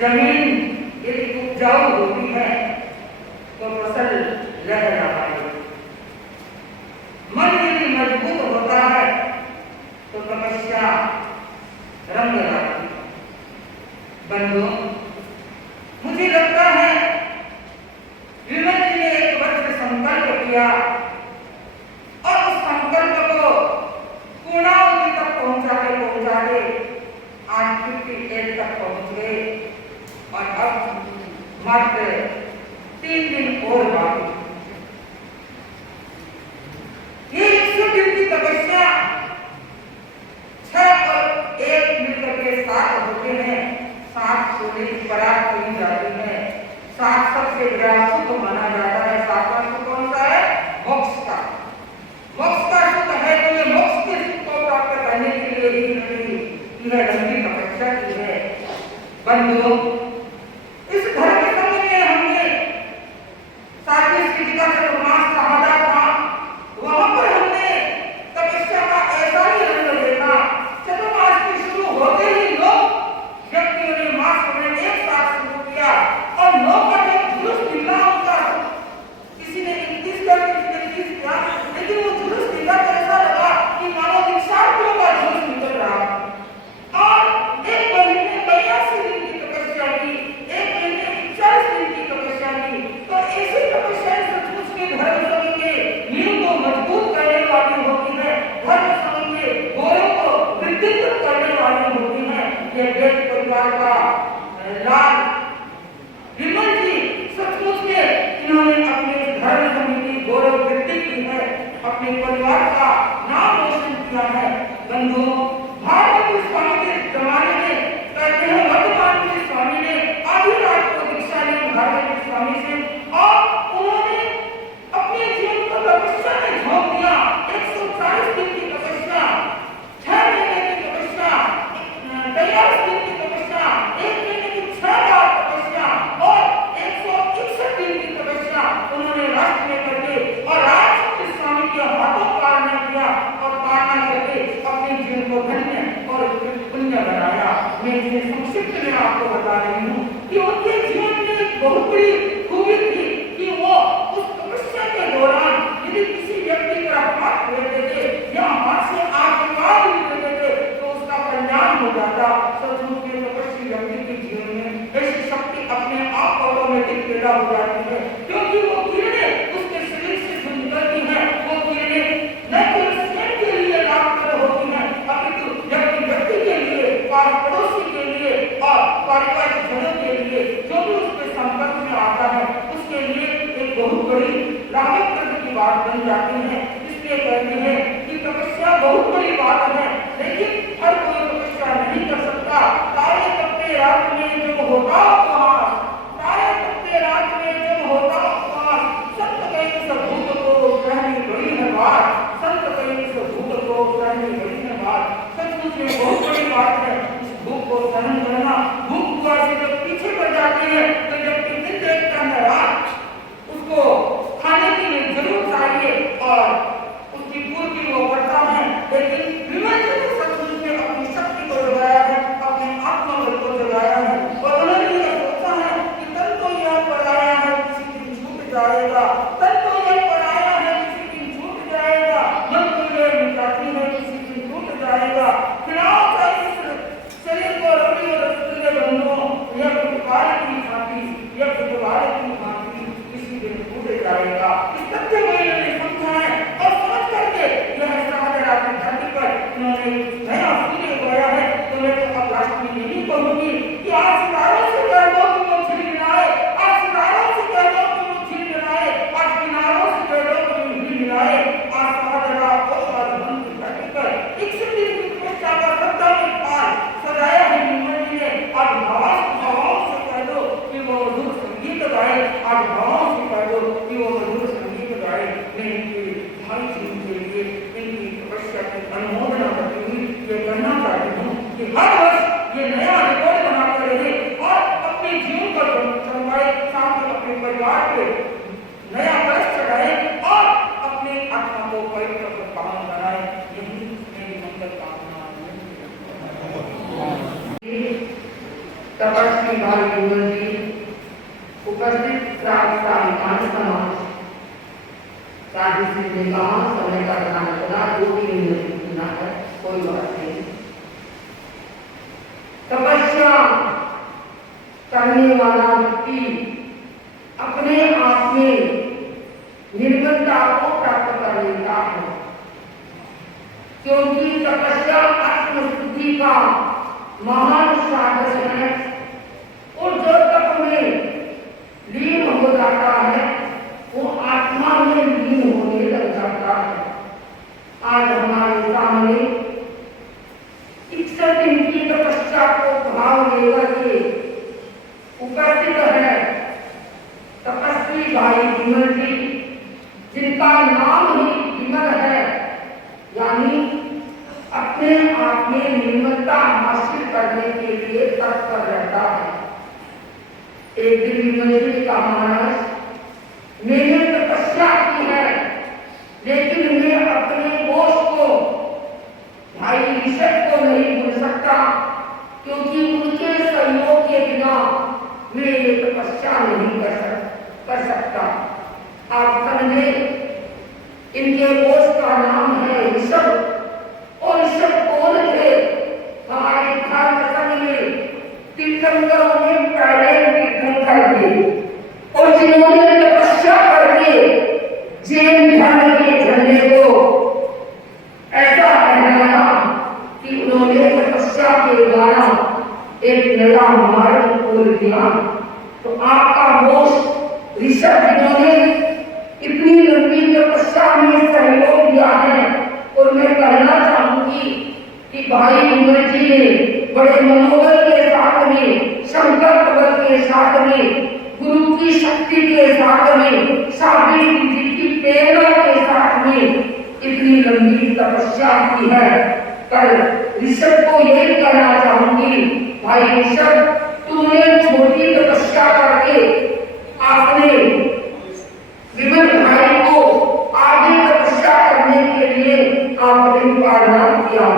जमीन यदि उपजाऊ होती है तो फसल लहराती है। मन यदि मजबूत होता है तो तपस्या रंग लाती है। बंधुओं, मुझे लगता है विमल जी ने एक वर्ष संकल्प किया और उस संकल्प को पूर्णावधि तक पहुंचाते आज 58 तक पहुंच गए और अब मात्र 3 दिन और बाकी। ये 100 दिन की तपस्या 6 और 1 मिलकर के 7 होते हैं। 7 सोने की पराग कही जाती है। 7 सबसे बड़ा सुख माना जाता है। 7वां सुख कौन सा है? मोक्ष का। मोक्ष का सुख है तो ये मोक्ष के सुख को प्राप्त करने के लिए ही नहीं यह लंबी तपस्या की है। बंधुओं, इस घर के समय में हमने साकेत जी का चतुर्मास समाधा था, वहां पर हमने तपस्या का ऐसा ही रंग देखा। चतुर्मास की शुरू होते ही लोग व्यक्तियों ने मास में एक साथ शुरू किया और 9 का जो जुलूस निकला उनका, किसी ने 31 का, किसी ने 30 किया, लेकिन वो जुलूस निकला तो ऐसा लगा कि मानो 60 किलो का जुलूस निकल रहा। और एक महीने 82 दिन की तपस्या की, एक महीने अपने परिवार का नाम रोशन किया है। बंधुओं, भारत स्वामी के जमाने में कहते हैं वर्तमान के स्वामी ने आधी रात को दीक्षा ली भारत स्वामी से और उन्होंने अपने जीवन को तपस्या में झोंक दिया। 140 दिन की तपस्या, 6 महीने की तपस्या, 43 दिन की तपस्या, 1 महीने की 6 बार तपस्या और 161 दिन की तपस्या उन्होंने राष्ट्र में करके और राष्ट्र स्वामी के हाथों पालना किया और पालना करके अपने जीवन को धन्य और पुण्य बनाया। मैं इसे संक्षिप्त में आपको बता रही हूँ कि उनके जीवन में एक बहुत बड़ी खूबी थी कि वो उस तपस्या के दौरान यदि किसी व्यक्ति का हाथ लेते थे या हाथ से आशीर्वाद लेते थे तो उसका कल्याण हो जाता। सचमुच में तपस्वी व्यक्ति के जीवन में ऐसी शक्ति अपने आप ऑटोमेटिक पैदा हो जाती है, क्योंकि वो किरणें उसके शरीर से जो निकलती हैं वो किरणें न केवल स्वयं के लिए लाभप्रद होती हैं अपितु व्यक्ति के लिए और पड़ोसी के लिए और पारिवारिक जनों के लिए जो भी उसके संपर्क में आता है उसके लिए एक बहुत बड़ी लाभप्रद की बात बन जाती है। इसलिए कहते हैं कि तपस्या बहुत बड़ी बात है, लेकिन हर कोई तपस्या नहीं कर सकता। तारे तपते रात में जो होता उपवास, तारे तपते रात में जो होता उपवास, संत कहीं सबूत को कहनी बड़ी है बात, संत कहीं सबूत को कहनी बड़ी है बात। सचमुच में बहुत बड़ी बात है इस भूख को सहन करना। भूख हुआ से जब पीछे पड़ जाती है तो जब दिन देखता है रात उसको खाने के लिए जरूर चाहिए और उसकी पूर्ति वो करता है, लेकिन विमल जी ने सचमुच में अपनी शक्ति को जगाया है, अपने आत्मबल को जगाया है और उन्होंने ये सोचा है कि तन तो यह पराया है किसी दिन छूट जाएगा, तन तो यह पराया है किसी दिन छूट जाएगा, मन तो यह मिटाती है किसी दिन टूट जाएगा। खिलाओ चाहिए शरीर को रोटी और रसगुल्ले बंधुओं, यह फुटबाल की भांति, यह फुटबाल की भांति किसी दिन टूट जाएगा। इस तथ्य को इन्होंने समझा है और समझ करके यह समाचार की धरती पर उन्होंने नया सूर्य उगाया है। तो मैं तो अब लास्ट में यही कहूंगी कि आज सितारों से कह दो कि वो झिल मिलाए, आज सितारों से कह दो कि वो झिल मिलाए, आज किनारों से कह दो कि वो झिल मिलाए। आज समाचार को धन की धरती पर 130 दिन तपस्या का 70वें पाल सजाया है निर्मल जी ने। आज भावाओं से कह दो कि वो मधुर संगीत गाए, आज भावाओं से कह दो कि वो मधुर संगीत गाए। मैं इनके भाई जीवन के लिए इनकी तपस्या की अनुमोदना करती हुई ये कहना चाहती हूँ कि हर वर्ष ये नया रिकॉर्ड बनाते रहे और अपने जीवन को चलवाए, साथ में अपने परिवार के नया कलश चढ़ाए और अपने आत्मा को पवित्र और पावन बनाए। यही मेरी मंगल कामना है। तपस्वी भाई जीवन जी, उपस्थित समाज साधु ने कहा समय का बनाना चला 2-3 मिनट सुना है, कोई बात नहीं। तपस्या करने वाला व्यक्ति अपने आप में निर्मलता को प्राप्त कर लेता है, क्योंकि तपस्या आत्मशुद्धि का महान साधन है और जो तप में लीन हो जाता है वो आत्मा में लीन होने लग जाता है। आज हमारे सामने 61 दिन की तपस्या को भाव लेकर के उपस्थित है तपस्वी भाई विमल जी, जिनका नाम ही विमल है, यानी अपने आप में निर्मलता हासिल करने के लिए तत्पर रहता है। एक दिन विमल जी का महाराज, मैंने तपस्या की है लेकिन मैं अपने दोस्त को भाई ऋषभ को नहीं भूल सकता, क्योंकि उनके सहयोग के बिना मैं ये तपस्या नहीं कर सकता। आप समझे, इनके दोस्त का नाम है ऋषभ और ऋषभ कौन थे? हमारे धर्म संघ में तीर्थंकरों में पहले तीर्थंकर थे और जिन्होंने तपस्या करके जैन धर्म के झंडे को ऐसा पहनाया कि उन्होंने तपस्या के द्वारा एक नया मार्ग खोल दिया। तो आपका दोस्त ऋषभ, जिन्होंने इतनी लंबी तपस्या में सहयोग मैं कहना चाहूंगी कि भाई विमल जी ने बड़े मनोबल के साथ में, संकल्प बल के साथ में, गुरु की शक्ति के साथ में, सावित्री जी की प्रेरणा के साथ में इतनी लंबी तपस्या की है। कल ऋषभ को यही कहना चाहूंगी, भाई ऋषभ, तुमने छोटी तपस्या करके आपने विमल भाई को आगे तपस्या करने के लिए आपने प्रार्थना किया।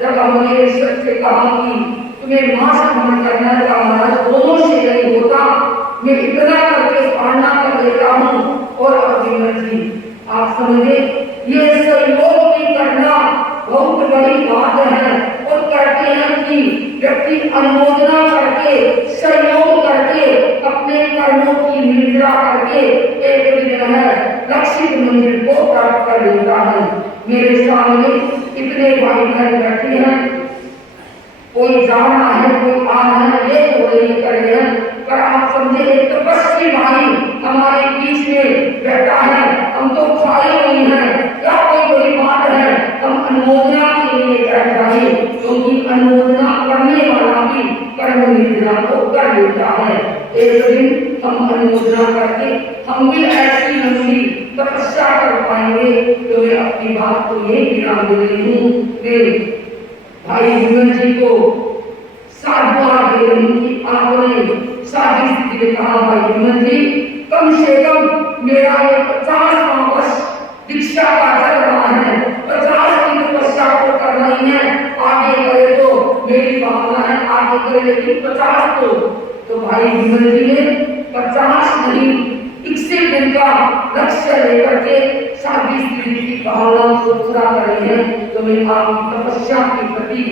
जब हमने ऋषभ से कहा कि तुम्हें मां से मन करना का महाराज दोनों से नहीं होता, मैं इतना करके प्रार्थना कर लेता हूँ। और अब विमल जी आप समझे, ये सहयोग भी करना बहुत बड़ी बात है। और कहते हैं कि व्यक्ति अनुमोदना करके, सहयोग करके, अपने कर्मों की निद्रा करके एक दिन है लक्षित मंजिल को प्राप्त कर लेता है। मेरे सामने इतने भाई बहन बैठे हैं, कोई जा रहा है, कोई आ रहा है, ये थोड़े ही कर रहे हैं, पर आप समझे एक तपस्वी भाई हमारे बीच में बैठा है। हम तो खाए नहीं हैं, क्या कोई बड़ी बात है हम अनुमोदना के लिए बैठ जाए, क्योंकि अनुमोदना करने वाला भी कर्म निद्रा को कर लेता है। एक दिन हम अनुमोदना करके हम भी ऐसी लंबी तपस्या कर पाएंगे। तो मैं अपनी बात को यही विराम दे रही हूँ। भाई विमल जी को साधुआ दे रही कि आपने साधी ने कहा, भाई विमल जी कम से कम मेरा ये 50वां वर्ष दीक्षा का चल रहा है, 50 की तपस्या को कर रही है, आगे करे तो मेरी भावना है आगे करे, लेकिन 50 तो भाई विमल जी ने 50 नहीं 21 दिन का लक्ष्य लेकर के शादी स्त्री की भावना को पूरा कर रही है। तो मैं आपकी तपस्या के प्रति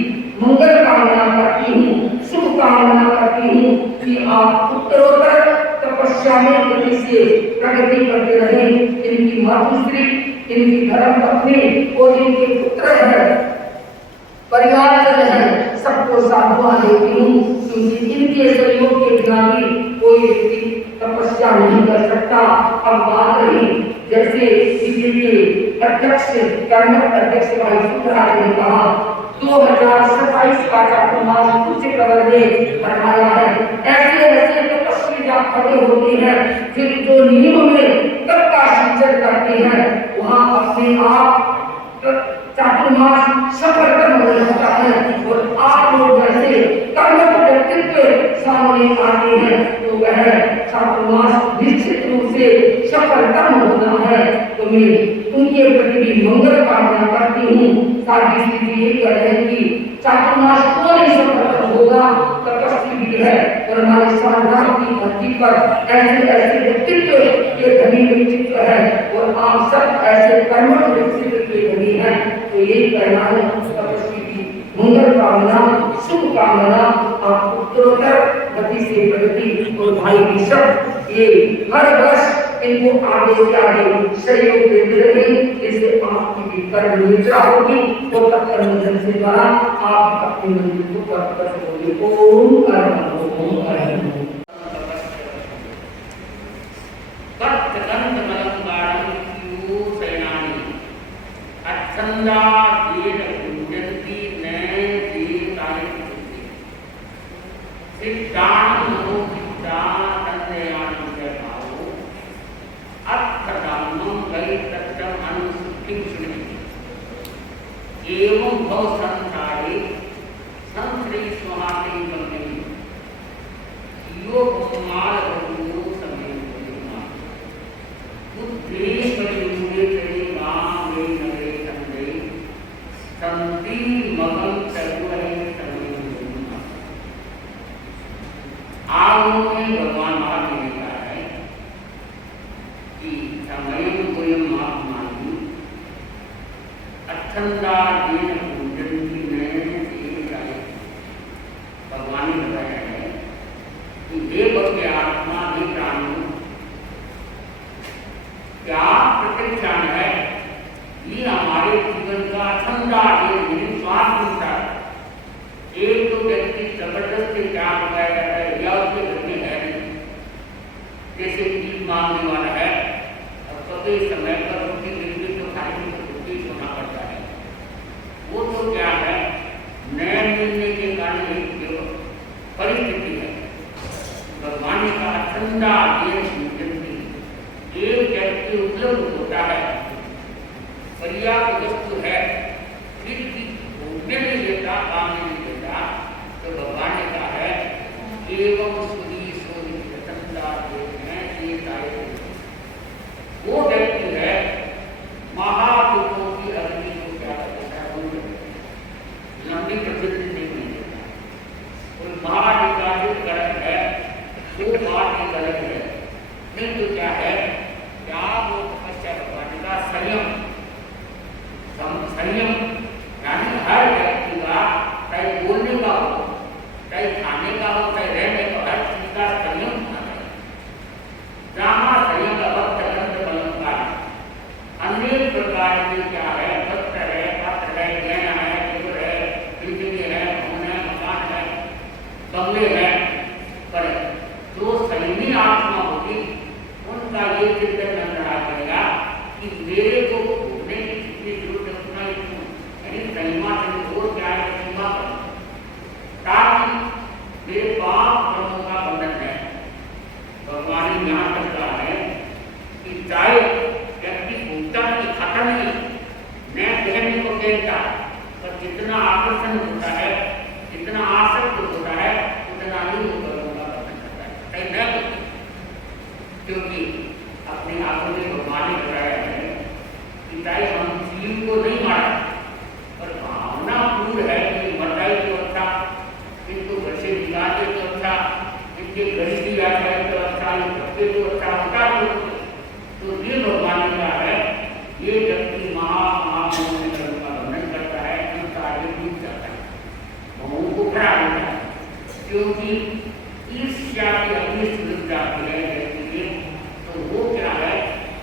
मंगल कामना करती हूँ, शुभ कामना करती हूँ कि आप उत्तरोत्तर तपस्या में गति से प्रगति करते रहें। इनकी मातुश्री, इनकी धर्म पत्नी और इनके पुत्र है, परिवार है, सबको साधुवाद देती हूँ, क्योंकि इनके सहयोग के बिना भी कोई व्यक्ति तपस्या नहीं कर सकता। अब बात रही जैसे के अध्यक्ष कर्मठ अध्यक्ष भाई सुखराज ने कहा 2027 का चातुर्मास उच्च कवर ने बढ़ाया है। ऐसे ऐसे तपस्वी जहाँ खड़े होते हैं, फिर जो नियम में तब का सिंचन करते हैं, वहाँ अपने आप चातुर्मास सफलतम हो जाता है। और आप लोग जैसे कर्मठ व्यक्तित्व सामने आते हैं तो वह चातुर्मास निश्चित रूप से सफलतम होना है। तो मैं उनके प्रति भी मंगल कामना करती हूँ। सारी स्थिति ये कह रहे हैं कि चातुर्मास को नहीं सफलतम होगा, तपस्वी भी है और हमारे साधना की धरती पर ऐसे ऐसे व्यक्तित्व के धनी व्यक्तित्व है और आप सब ऐसे कर्मठ व्यक्तित्व के धनी हैं। तो यही कहना है तपस्वी की मंगल कामना, शुभ कामना, आप उत्तरोत्तर गति से प्रगति। और भाई ऋषभ ये हर वर्ष इनको आगे से आगे सहयोग देते रहे, इससे आपकी भी कर्म निद्रा होगी और तब कर्म से द्वारा आप अपनी मंजिल को प्राप्त कर सकोगे। ओम कर्म एवं भव संसारे संश्री स्वामी बंदी योग माल बंधु समेत बुद्धि परिमुखे तेरी मां में नरे संदे संति मगन चलुए समेत आगों में भगवान बात लिखा है कि समय कोई मां मानी अठंडा दिन पूजन की नए भगवान ने बताया है कि देव के आत्मा भी प्राणी क्या प्रतीक्षा है, ये हमारे जीवन का ठंडा दिन स्वास्थ्य मिलता है। एक तो व्यक्ति जबरदस्ती क्या बताया जाता है या उसके घर में है नहीं, जैसे भीख मांगने वाला है और कभी समय पर उसकी जिंदगी तो खाने की सोना पड़ता है, उपलब्ध होता है, पर्याप्त वस्तु है, फिर भी भोगने नहीं देता, काम नहीं देता, तो भगवान ने कहा है एवं सुरी सोरी रतनदार वो व्यक्ति है महादुखों की अग्नि को क्या करता है, लंबी प्रवृत्ति नहीं देता। कोई महाधिकारिक कर्म है, वो बात एक अलग है, नहीं तो क्या है, क्या वो तपस्या भगवान का संयम यानी हर व्यक्ति का चाहे बोलने का हो, चाहे खाने का हो, चाहे रहने का, हर चीज का संयम होना चाहिए। जहाँ संयम का भक्त ग्रंथ अलंकार अनेक प्रकार के क्या है, भक्त है, पत्र है, गहना है, देवर है, बिल्डिंग है, भवन है, मकान है, बंगले है, पर जो संयमी आत्मा होगी उनका ये चिंतन नजर आ जाएगा कि मेरे को भोगने की जितनी जरूरत है उतना ही क्यों, यानी संयमा से और क्या है, सीमा पर, ताकि मेरे पाप कर्मों का बंधन है। भगवान ने यहाँ तक कहा है कि चाहे व्यक्ति भूखता नहीं, खाता नहीं, मैं कहने को कहता, पर जितना आकर्षण होता है, जितना आसक्त होता है, उतना ही वो कर्मों का बंधन करता है। कहीं न क्योंकि अपने आप में भगवान ने बताया है कि चाहे हम जीव को नहीं मारा, पर भावना पूर्ण है कि मरदाई तो अच्छा, इनको घर से निकाले तो अच्छा, इनके गरीबी आ जाए तो अच्छा, ये भक्ति तो अच्छा होता है। तो ये भगवान ने कहा है ये व्यक्ति महामोह में कर्म का बंधन करता है, उनका आगे डूब जाता है, मोह को खड़ा होता है, क्योंकि ईर्ष्या की अग्नि सुलझ जाती है व्यक्ति के। तो वो क्या है,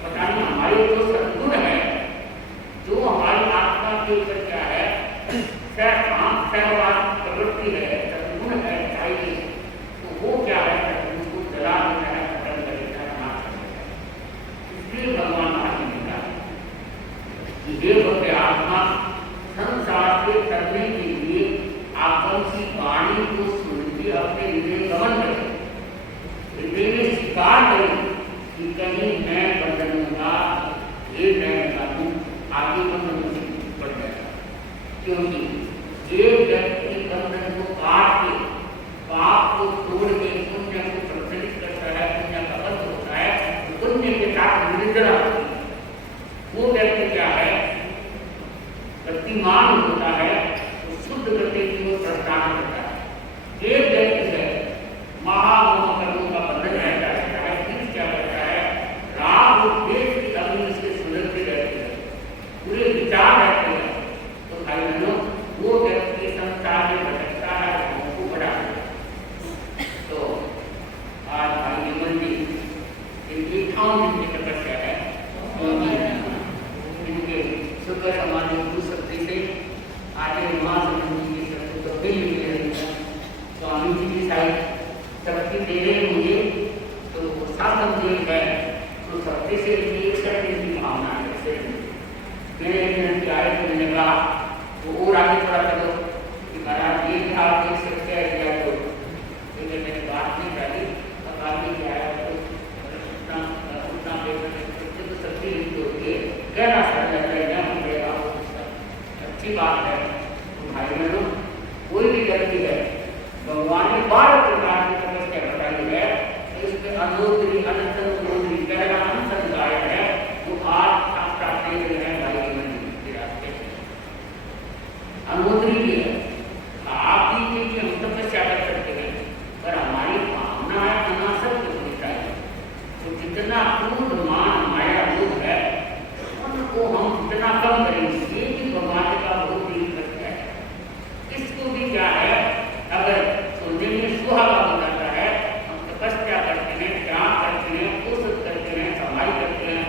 पता नहीं हमारे जो सद्गुण है, जो हमारी आत्मा के ऊपर क्या है, प्रवृत्ति है, सद्गुण है, चाहिए, तो वो क्या है, उनको जला देता है, खत्म कर देता है, नाश कर देता है। इसलिए भगवान आगे निकला कि ये भक्त आत्मा संसार से करने के लिए आपन की वाणी को सुन के अपने हृदय गमन करे, हृदय में स्वीकार करे कि कहीं मैं बंधन होगा, ये मैं निकालूं, आगे बंधन मुझे बढ़ जाएगा। क्योंकि ये व्यक्ति बंधन को काट के, पाप को तोड़ के पुण्य को प्रज्वलित करता है, पुण्य का बंध होता है, पुण्य के साथ निद्रा होती है, वो व्यक्ति क्या है, गतिमान होता है, तो शुद्ध गति की ओर प्रस्थान करता है। एक व्यक्ति है महामोह कर्मों का बंधन रहता है, फिर क्या करता है, राग और द्वेष की अग्नि से सुलझती रहती है, पूरे विचार रहते हैं। तो भाई बहनों, वो व्यक्ति संसार में भटकता है, मोह को बढ़ा देता है। तो आज भाई जीवन जी इनकी 58 दिन की तपस्या है, इनके शुक्र हमारे गुरु शक्ति से आगे महासंत जी की शक्ति तो फिर मिल रही है, स्वामी जी की साइड शक्ति दे रहे मुझे, तो शासन देव है, तो शक्ति से एक शक्ति की भावना है। मेरे विनती आए तो मैंने कहा वो और आगे थोड़ा चलो कि महाराज ये आप देख सकते हैं या तो, लेकिन मैंने बात नहीं डाली, अब आगे क्या है तो उतना तो शक्ति नहीं होती है, गहरा सर लग रहा है, अच्छी बात है। तो भाई बहनों, कोई भी व्यक्ति है, भगवान ने 12 प्रकार की तपस्या बताई है, इसमें अनोदरी अनंतरी गहरा अंतर गाया है, वो आज साक्षात देख रहे हैं भाई जीवन के रास्ते। अनोदरी भी है, आप भी कि हम तपस्या कर सकते हैं, पर हमारी भावना है अनासक्त होनी चाहिए। तो जितना क्रोध मान माया लोग है, उनको हम जितना कम करेंगे, ये भी भगवान का बहुत ही करता है। इसको भी क्या है, अगर सुनने में सुहागा हो जाता है, हम तपस्या करते हैं, त्याग करते हैं, कोशिश करते हैं, समाई करते हैं,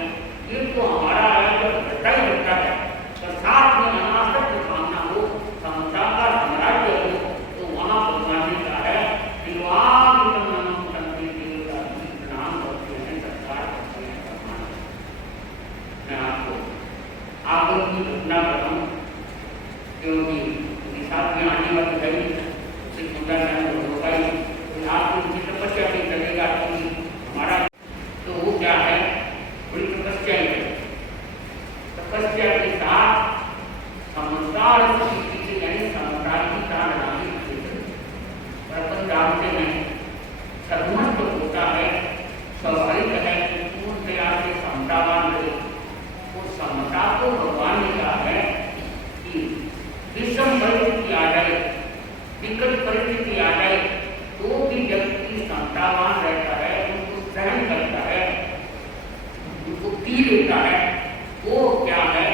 ये तो हमारा घटता ही घटता है। पर साथ में अनासक्त भावना हो, संसार का साम्राज्य हो, तो वहाँ भगवान ने कहा है कि प्रणाम करते हैं, सत्कार करते हैं भगवान। मैं आपको आगे की घटना बताऊँ, क्योंकि साथ में आने वाली घड़ी होगा ही, आपको उनकी तपस्या भी लगेगा कि हमारा, तो वो क्या है, बड़ी तपस्या है। तपस्या के साथ समझदार स्थिति यानी समझदार की कारणामी अपन जानते हैं सदमस्त होता है, स्वाभाविक है कि पूर्ण प्रयास से समतावान रहे। उस समता को भगवान ने कहा है कि विषम परिस्थिति आ जाए, विकट परिस्थिति आ जाए तो भी व्यक्ति समतावान रहता है, उनको सहन करता है, उनको पी लेता है। वो क्या है?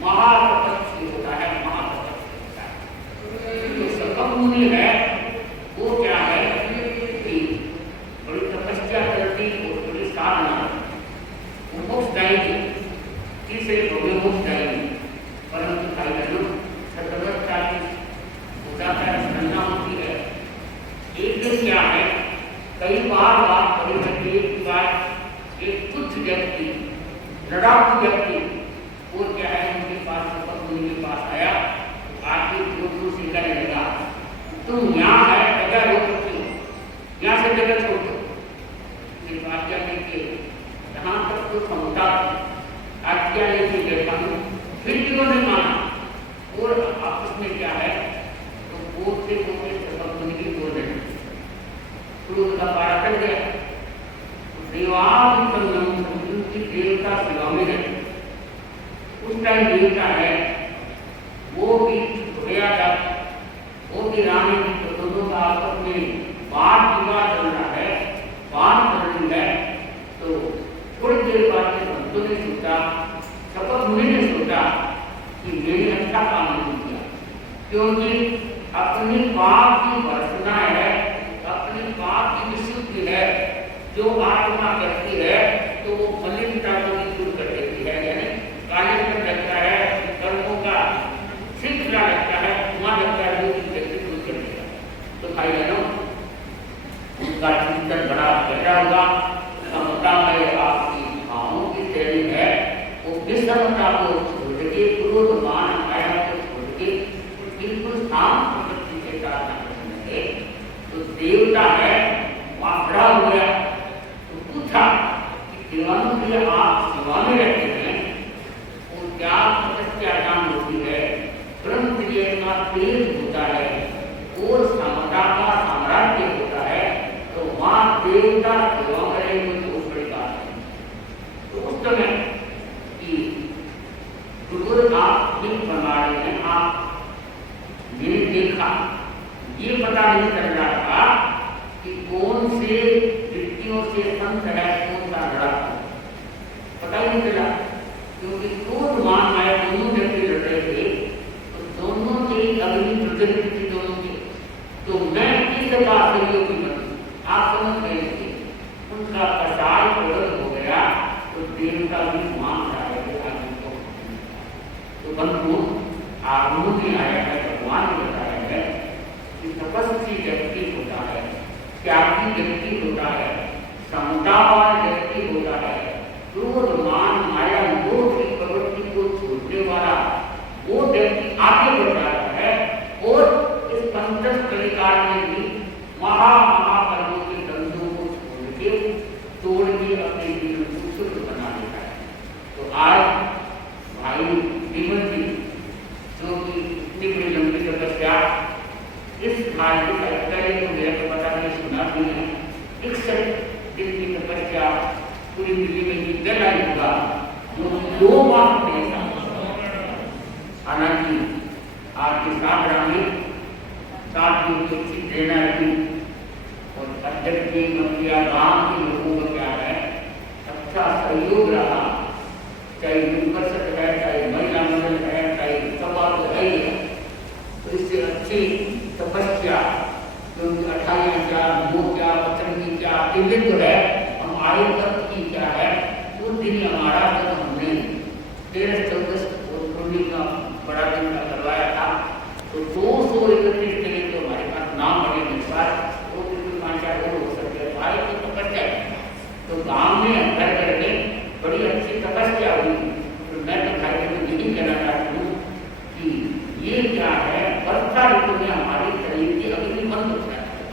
महातपस्वी होता है, महातपस्वी होता है। जो सतम मुनि है वो क्या है कि बड़ी तपस्या करती और बड़ी साधना, वो मोक्ष जाएगी, तीसरे भव्य मोक्ष जाएगी। परंतु भाई बहनों, सतव्रता की होता है, संज्ञा होती है। एक दिन क्या है, कई बार बात करी जाती है कि बात एक तुच्छ व्यक्ति, लड़ाकू व्यक्ति, वो क्या है उनके पास सतत मुनि के पास आया, आके जोर से कहने लगा, तुम यहाँ है जगह रोक सकते हो, यहाँ से जगह छोड़ दो। ये आज्ञा लेके जहाँ तक तो क्षमता आज्ञा लेके देखा हूँ, फिर जिन्होंने माना और आपस में क्या है तो बोलते बोलते सतत मुनि की बोल रहे क्रोध का पारा कर गया। उनकी देवता सेवा में है, उस टाइम देवता है वो भी गया था, वो भी रानी की दोनों का आपस में वाद विवाद चल रहा है, बात चल रही है। तो थोड़ी देर बाद में संतों ने सोचा, सतत मुनि ने सोचा कि मैंने अच्छा काम नहीं किया, क्योंकि अपनी पाप की भर्सना है, अपनी पाप की विशुद्धि है जो आत्मा करती है, तो वो मलिनता को भी दूर कर देती है, यानी काले पर लगता है, कर्मों का सिलसिला लगता है, वहां लगता है वो व्यक्ति दूर कर देगा। तो भाई बहनों, उनका चिंतन बड़ा गहरा होगा। समता में आपकी भावों की श्रेणी है, वो विषमता को छोड़ के, क्रोध मान माया को छोड़ के बिल्कुल शांत प्रकृति के साथ करने, तो देवता है वहां खड़ा हो गया। पूछा कि देवानों के लिए आप सेवा में रहते हैं और क्या तपस्या काम होती है, ब्रह्म क्रिया का तेज होता है और समता का साम्राज्य होता है, तो वहां देवता सेवा में रहेंगे तो बड़ी बात है। तो उस समय की गुरु आप लिख बना रहे हैं, आप मैंने देखा, ये पता नहीं चल रहा था कि कौन से व्यक्तियों से संत है, कौन सा लड़ा, पता ही नहीं चला, क्योंकि क्रोध मान माया दोनों व्यक्ति लड़ रहे थे, तो दोनों के अग्नि प्रज्वलित थी दोनों के। तो मैं किस बात सहयोगी बनी, आप समझ गए थे, उनका कसाय प्रबल हो गया, तो देवता भी मान रहा है आदमी को। तो बंधु आगमन में आया है, भगवान ने बताया है कि तपस्वी व्यक्ति होता है, त्यागी व्यक्ति होता है, समतावान व्यक्ति होता है, क्रोध मान माया लोभ की प्रवृत्ति को छोड़ने वाला वो व्यक्ति आगे बढ़ जाता है और इस पंचम कलिकाल में भी महापर्वों के दंडों को छोड़ के तोड़ के अपने जीवन को शुद्ध बना देता है। तो आज भाई विमल जी जो कि इतनी बड़ी लंबी तपस्या, इस धार्मिक अधिकारी को मेरा तो पता नहीं, सुना भी है, 61 दिन की तपस्या पूरी दिल्ली में निकल आई होगा, जो 2 माह में हालांकि आपके साथ रही, साथ ही उनकी प्रेरणा रखी और अध्यक्ष की मंत्रिया गांव के लोगों का क्या है अच्छा सहयोग रहा, चाहे यूनिवर्सिटी है, चाहे महिला मंडल है, चाहे सभा तो है ही है। तो इससे अच्छी तपस्या जो 28,000 मोह क्या, पचन क्या, दिव्य है, हमारे तत्व की क्या है, उस दिन हमारा जब हमने 13-14 का बड़ा दिन का करवाया था, तो 231 दिन तो हमारे पास नाम बने मेरे पास, वो बिल्कुल 5-4 हो सकते हैं, हमारे तो तपस्या है। तो गांव में अंदर करके बड़ी अच्छी तपस्या हुई। तो मैं तो भाई को यही कहना चाहती हूँ कि ये क्या है, वर्षा ऋतु में हमारे शरीर की अग्नि बंद हो जाती है,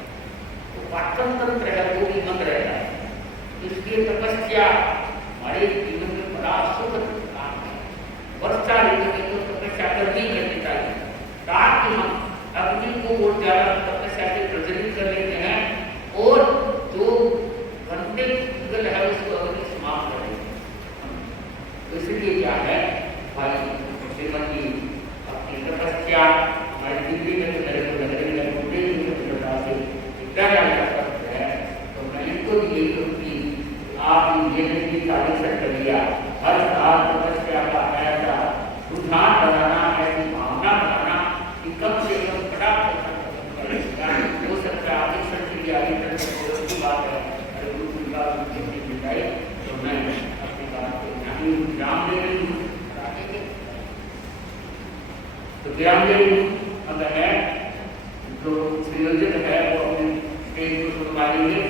तो पाचन तंत्र है वो भी बंद रहता है। इसलिए तपस्या हमारे जीवन में बड़ा सुख काम है। वर्षा ऋतु में तो तपस्या करनी चाहिए, ताकि हम अग्नि को और ज्यादा तपस्या से प्रज्वलित कर लेते हैं और जो घंटे जल है उसको अग्नि समाप्त कर देते हैं। तो इसलिए क्या है भाई श्रीमद जी अपनी तपस्या हमारी दिल्ली में तो मेरे को नगरी में पूरे से क्या करते हैं। तो मैं इनको ये कि आप ये नहीं कार्य से कर लिया, हर साल तपस्या का ऐसा रुझान बनाना, ऐसी भावना बनाना कि कम से कम बड़ा हो सकता है। आगे की बात है, अरे गुरु की बात मिटाई तो मैं अपनी बात को नहीं विराम दे रही हूँ। तो विराम दे रही हूँ मतलब है जो संयोजक है वो अपने स्टेज को सुनवा लेंगे।